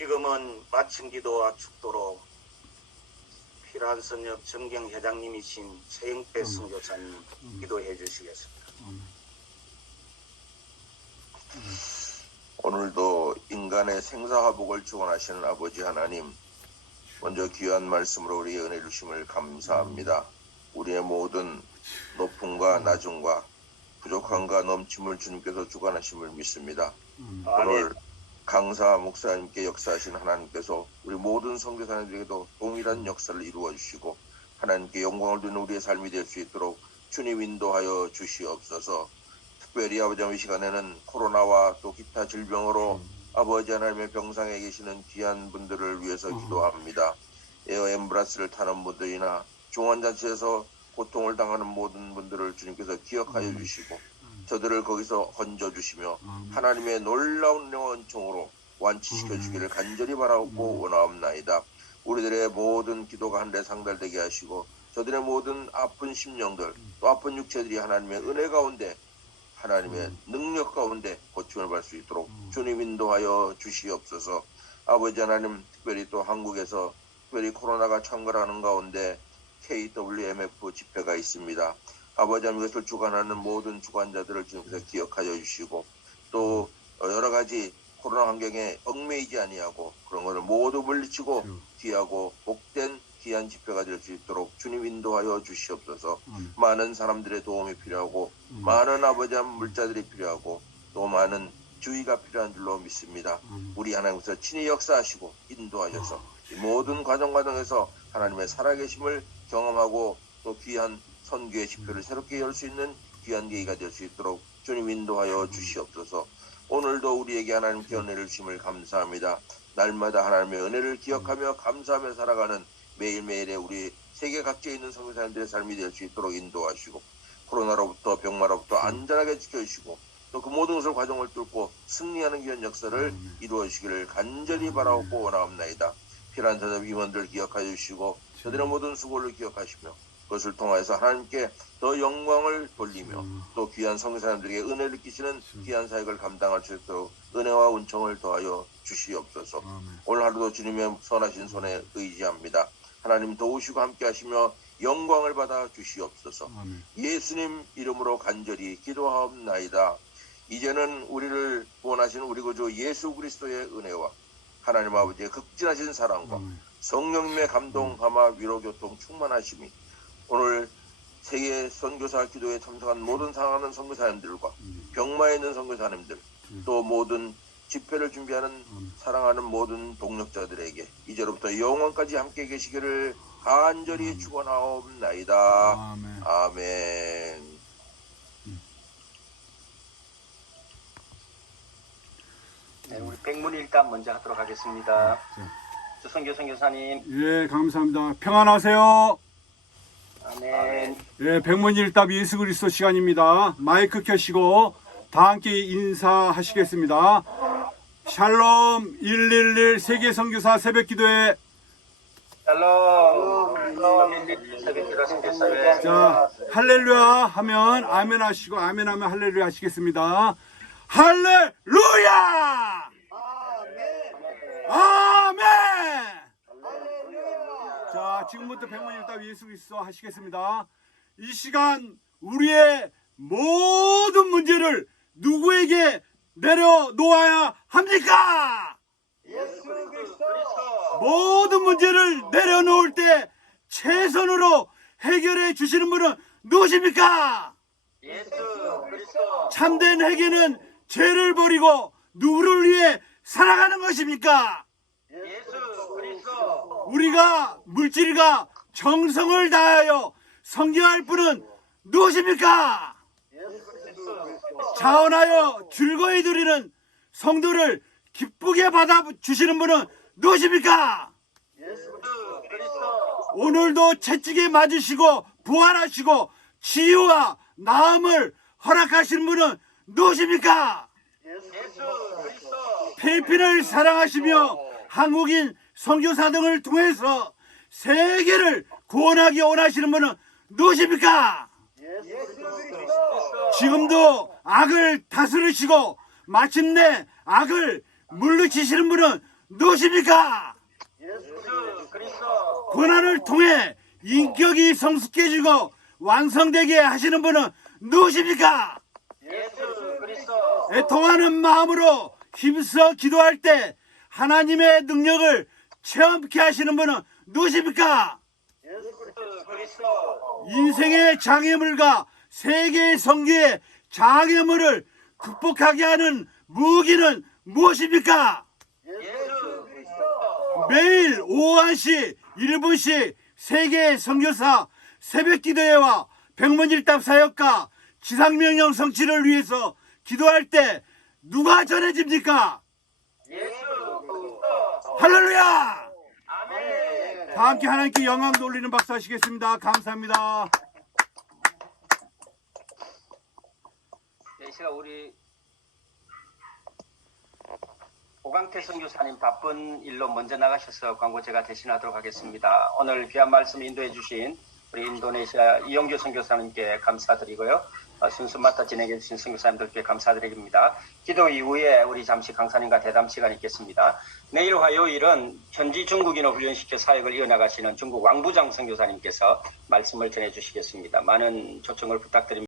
지금은 마침 기도와 축도로 필요한 선역 정경 회장님이신 최영배 선교사님 기도해 주시겠습니다. 오늘도 인간의 생사화복을 주관하시는 아버지 하나님, 먼저 귀한 말씀으로 우리의 은혜 주심을 감사합니다. 우리의 모든 높음과 낮음과 부족함과 넘침을 주님께서 주관하심을 믿습니다. 오늘 강사 목사님께 역사하신 하나님께서 우리 모든 성교사님들에게도 동일한 역사를 이루어 주시고 하나님께 영광을 두는 우리의 삶이 될 수 있도록 주님 인도하여 주시옵소서. 특별히 아버지 이 시간에는 코로나와 또 기타 질병으로 아버지 하나님의 병상에 계시는 귀한 분들을 위해서 기도합니다. 에어 엠브라스를 타는 분들이나 중환자실에서 고통을 당하는 모든 분들을 주님께서 기억하여 주시고 저들을 거기서 건져 주시며 하나님의 놀라운 영원총으로 완치시켜 주기를 간절히 바라고 원하옵나이다. 우리들의 모든 기도가 한데 상달되게 하시고 저들의 모든 아픈 심령들 또 아픈 육체들이 하나님의 은혜 가운데 하나님의 능력 가운데 고침을 받을 수 있도록 주님 인도하여 주시옵소서. 아버지 하나님 특별히 또 한국에서 특별히 코로나가 창궐하는 가운데 KWMF 집회가 있습니다. 아버지 하나님 이것을 주관하는 모든 주관자들을 주님께서 기억하여 주시고 또 여러 가지 코로나 환경에 얽매이지 아니하고 그런 것을 모두 물리치고 귀하고 복된 귀한 집회가 될 수 있도록 주님 인도하여 주시옵소서. 많은 사람들의 도움이 필요하고 많은 아버지 한 물자들이 필요하고 또 많은 주의가 필요한 줄로 믿습니다. 우리 하나님께서 친히 역사하시고 인도하셔서 이 모든 과정 과정에서 하나님의 살아계심을 경험하고 또 귀한 선교의 집회를 새롭게 열 수 있는 귀한 계기가 될 수 있도록 주님 인도하여 주시옵소서. 오늘도 우리에게 하나님께 은혜를 주심을 감사합니다. 날마다 하나님의 은혜를 기억하며 감사하며 살아가는 매일매일의 우리 세계 각지에 있는 성교사님들의 삶이 될 수 있도록 인도하시고 코로나로부터 병마로부터 안전하게 지켜주시고 또 그 모든 것을 과정을 뚫고 승리하는 귀한 역사를 이루어 주시기를 간절히 바라고 원하옵나이다. 사람 임원들 기억하여 주시고 저들의 모든 수고를 기억하시며 그것을 통하여서 하나님께 더 영광을 돌리며 또 귀한 성교사님들에게 은혜를 끼치는 귀한 사역을 감당할 수 있도록 은혜와 은총을 더하여 주시옵소서. 오늘 하루도 주님의 선하신 손에 의지합니다. 하나님 도우시고 함께 하시며 영광을 받아 주시옵소서. 예수님 이름으로 간절히 기도하옵나이다. 이제는 우리를 구원하신 우리 구주 예수 그리스도의 은혜와 하나님 아버지의 극진하신 사랑과 성령님의 감동, 감화, 위로, 교통 충만하심이 오늘 세계 선교사 기도에 참석한 모든 사랑하는 선교사님들과 병마에 있는 선교사님들 또 모든 집회를 준비하는 사랑하는 모든 동력자들에게 이제로부터 영원까지 함께 계시기를 간절히 축원하옵나이다. 아멘. 아멘. 네, 우리 백문일답 먼저 하도록 하겠습니다. 주성교 선교사님, 예, 감사합니다. 평안하세요. 아멘. 예, 백문일답 예수 그리스도 시간입니다. 마이크 켜시고 다 함께 인사하시겠습니다. 샬롬 111 세계 선교사 새벽 기도회 샬롬. 자, 할렐루야 하면 아멘 하시고 아멘 하면 할렐루야 하시겠습니다. 할렐루야! 아멘! 자, 지금부터 백문일답 예수 그리스도 하시겠습니다. 이 시간 우리의 모든 문제를 누구에게 내려놓아야 합니까? 예수 그리스도. 모든 문제를 내려놓을 때 최선으로 해결해 주시는 분은 누구십니까? 예수 그리스도. 참된 회개는 죄를 버리고 누구를 위해 살아가는 것입니까? 예수. 우리가 물질과 정성을 다하여 성경할 분은 누구십니까? 자원하여 즐거이 드리는 성도를 기쁘게 받아 주시는 분은 누구십니까? 오늘도 채찍에 맞으시고 부활하시고 치유와 나음을 허락하시는 분은 누구십니까? 필리핀을 사랑하시며 한국인 선교사 등을 통해서 세계를 구원하기 원하시는 분은 누구십니까? 예수 그리스도. 지금도 악을 다스리시고 마침내 악을 물리치시는 분은 누구십니까? 예수 그리스도 고난을 통해 인격이 성숙해지고 완성되게 하시는 분은 누구십니까? 예수 그리스도 애통하는 마음으로 힘써 기도할 때 하나님의 능력을 체험케 하시는 분은 누구십니까? 인생의 장애물과 세계의 성교의 장애물을 극복하게 하는 무기는 무엇입니까? 매일 오후 1시 1분씩 세계 선교사 새벽기도회와 백문일답 사역과 지상명령 성취를 위해서 기도할 때 누가 전해집니까? 예수 할렐루야! 아멘 다 함께 하나님께 영광 돌리는 박수 하시겠습니다. 감사합니다. 네, 이 시간 우리 오강태 선교사님 바쁜 일로 먼저 나가셔서 광고 제가 대신하도록 하겠습니다. 오늘 귀한 말씀 인도해 주신 우리 인도네시아 이영규 선교사님께 감사드리고요. 어, 순서 맡아 진행해 주신 선교사님들께 감사드립니다. 기도 이후에 우리 잠시 강사님과 대담 시간이 있겠습니다. 내일 화요일은 현지 중국인을 훈련시켜 사역을 이어나가시는 중국 왕부장 선교사님께서 말씀을 전해 주시겠습니다. 많은 초청을 부탁드립니다.